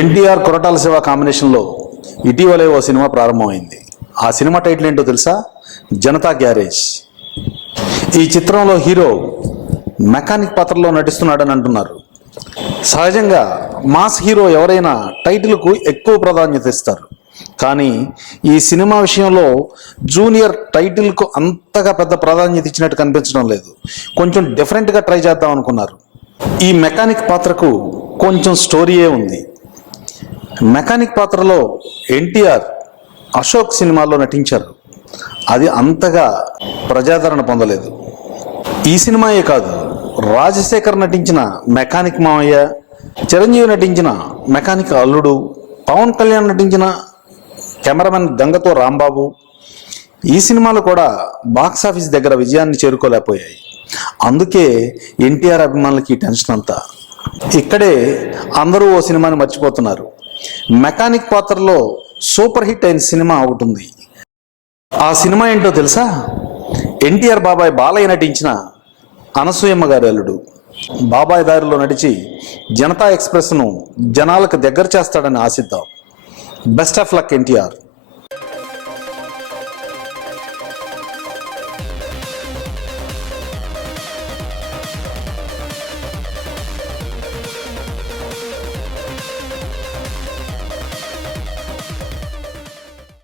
ఎన్టీఆర్ కొరటాల శివ కాంబినేషన్లో ఇటీవలే ఓ సినిమా ప్రారంభమైంది. ఆ సినిమా టైటిల్ ఏంటో తెలుసా? జనతా గ్యారేజ్. ఈ చిత్రంలో హీరో మెకానిక్ పాత్రలో నటిస్తున్నాడని అంటున్నారు. సహజంగా మాస్ హీరో ఎవరైనా టైటిల్కు ఎక్కువ ప్రాధాన్యత ఇస్తారు. కానీ ఈ సినిమా విషయంలో జూనియర్ టైటిల్కు అంతగా పెద్ద ప్రాధాన్యత ఇచ్చినట్టు కనిపించడం లేదు. కొంచెం డిఫరెంట్గా ట్రై చేద్దాం అనుకున్నారు. ఈ మెకానిక్ పాత్రకు కొంచెం స్టోరీయే ఉంది. మెకానిక్ పాత్రలో ఎన్టీఆర్ అశోక్ సినిమాలో నటించారు. అది అంతగా ప్రజాదరణ పొందలేదు. ఈ సినిమాయే కాదు, రాజశేఖర్ నటించిన మెకానిక్ మావయ్య, చిరంజీవి నటించిన మెకానిక్ అల్లుడు, పవన్ కళ్యాణ్ నటించిన కెమెరామెన్ గంగతో రాంబాబు, ఈ సినిమాలు కూడా బాక్సాఫీస్ దగ్గర విజయాన్ని చేరుకోలేకపోయాయి. అందుకే ఎన్టీఆర్ అభిమానులకి టెన్షన్ అంతా. ఇక్కడే అందరూ ఓ సినిమాని మర్చిపోతున్నారు. మెకానిక్ పాత్రలో సూపర్ హిట్ అయిన సినిమా ఒకటి ఉంది. ఆ సినిమా ఏంటో తెలుసా? ఎన్టీఆర్ బాబాయ్ బాలయ్య నటించిన అనసూయమ్మ గారి అల్లుడు. బాబాయ్ దారిలో నడిచి జనతా ఎక్స్ప్రెస్ను జనాలకు దగ్గర చేస్తాడని ఆశిద్దాం. Best of luck NTR.